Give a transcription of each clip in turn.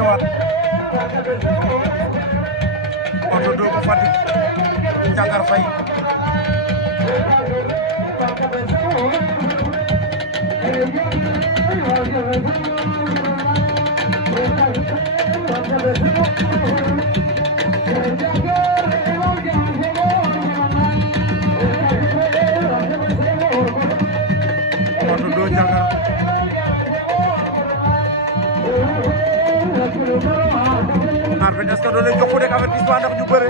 ñëwaat oto doobu Fatick Ndiangar Faye oto doo Ndiangar arbitre est-ce que doo leen jox ku nekk avertissement ndax ñu bëre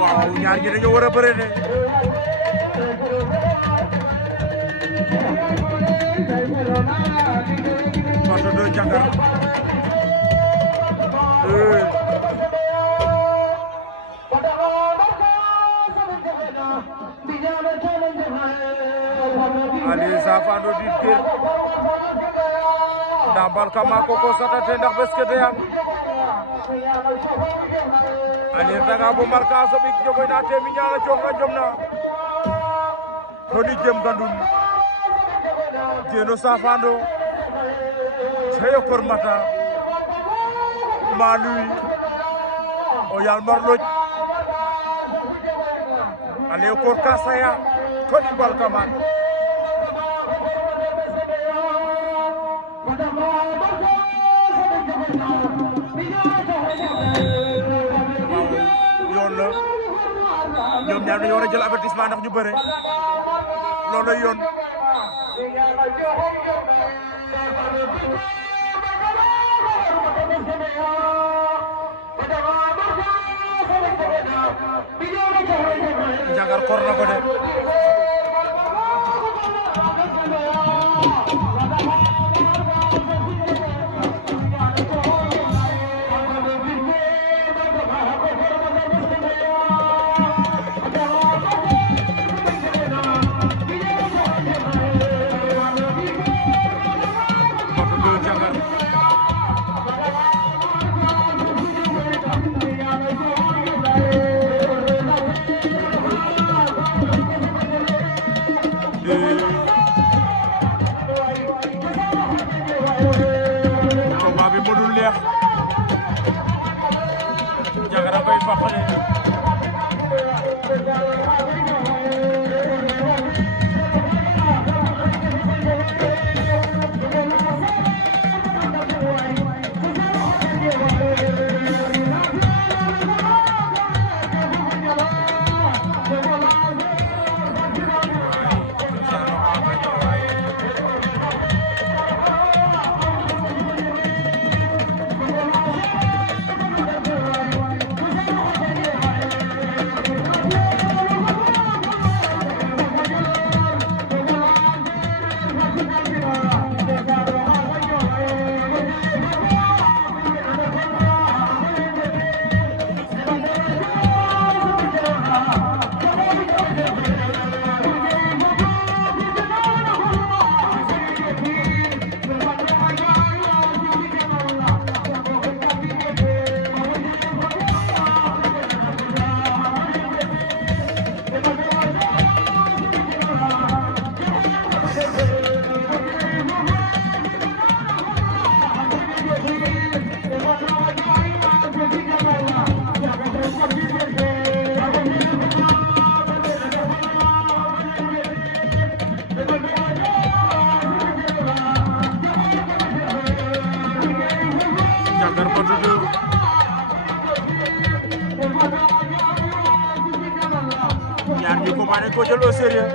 waaw ñaar ñi dañoo war a bëre de oto doo Ndiangar Ali Safando Didkir Dambal Kama Koko Satate ndax beskete yang Ali Taga bo marka sobik jogoy na temi ñala jox na jom na Tony Jem Gandun Jeno Safando Seyo Kormata Malui Oyal Marloj Ale Kor Kasaya Tony Balkaman yoon la ñoom ñaar dañoo war a jël avertissement ndax ñu bëre loolu la yoon Ndiangar kor na ko de combat bi mënul neex Ndiangar a koy fàqale ñaar ñi ko mané ko jël au sérieux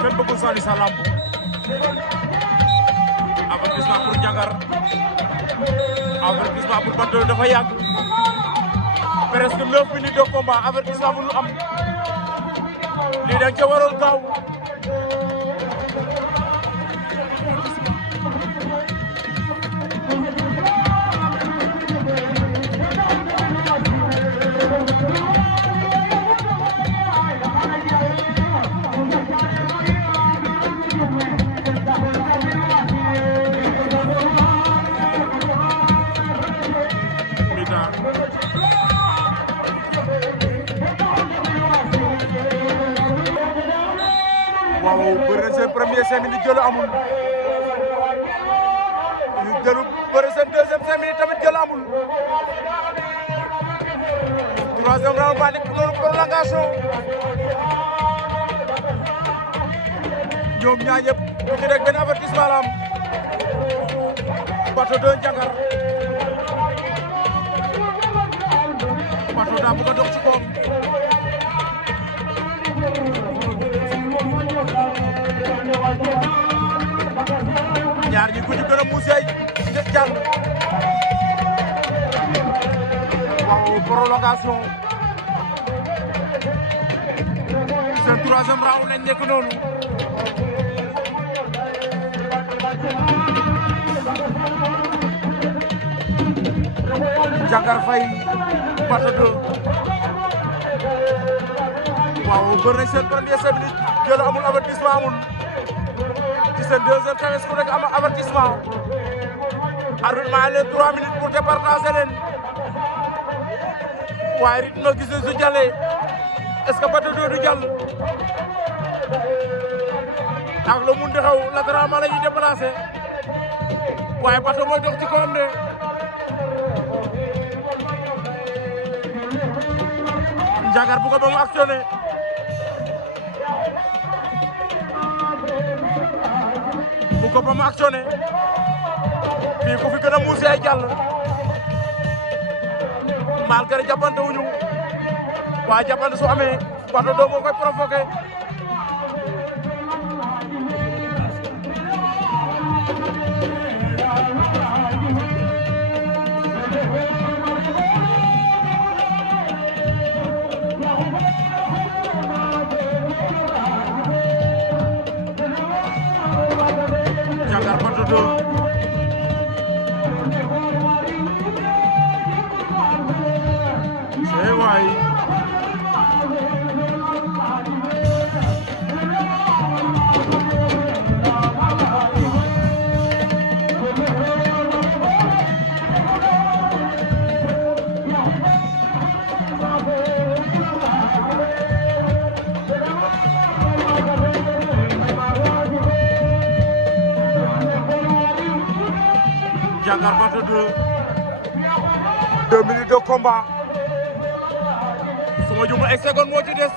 kenn bëggul sali salam avertissement pour Ndiangar avertissement pour Bato dafa yàgg presque 9 minutes de combat avertissement bu lu am lii dañ ca waroon gaaw premier 5 minutes jël amul ñu jëlu bëre seen deuxième 5 minutes tamit jël amul troisième round ba nekk noonu prolongation ñoom ñaar ñëpp ku ci nekk benn avertissement la am Pato de Ndiangar Pato daa bëgg a dox ci koom ñaar ñi ku ci gën a muusay jàll waaw prolongation seen troisième round lañ nekk noonu Ndiangar Faye Pato de waaw bër nañ seen premier 5 minutes jël amul avertissement amul ci seen deuxième tamit ku nekk am avertissement arbitre maa leen 3 minutes pour départager leen waaye rit no gis su jàllee est-ce que Pato de du jàll ak lu mun di xew latéralement la ñuy déplacé waaye Pato mooy dox ci kawam de Ndiangar bu ko ba mu actionné bu ko ba mu actionné fii ku fi gën a muusee ay jàll malgré jàppante wuñu waaye jàppante su amee Pato de moo koy provoqué Ndiangar Pato de c'est waay Ndiangar Pato de 2 minutes de combat su ma jumul ay seconde moo ci des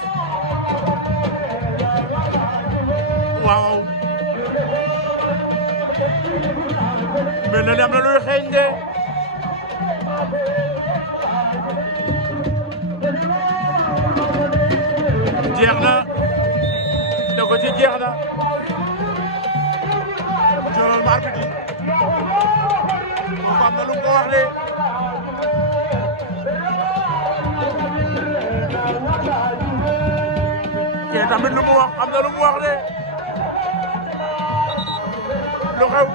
waaw mel na ni am na luy xeeñ de jeex na da ko ci jeex na jëlal ma arbitre yi am na lu mu ko wax de kee tamit lu mu wax am na lu mu wax de lu xew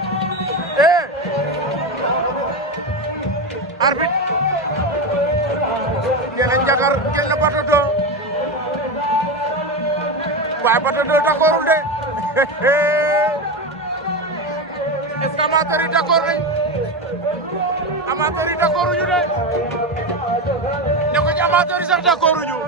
arbitre nee na Ndiangar jël na Pato de waaye Pato de d'accordul de est-ce que amateur yi d'accord nañ amateur yi d'accord ñu de ne ko ci amateur yi sax d'accord ñu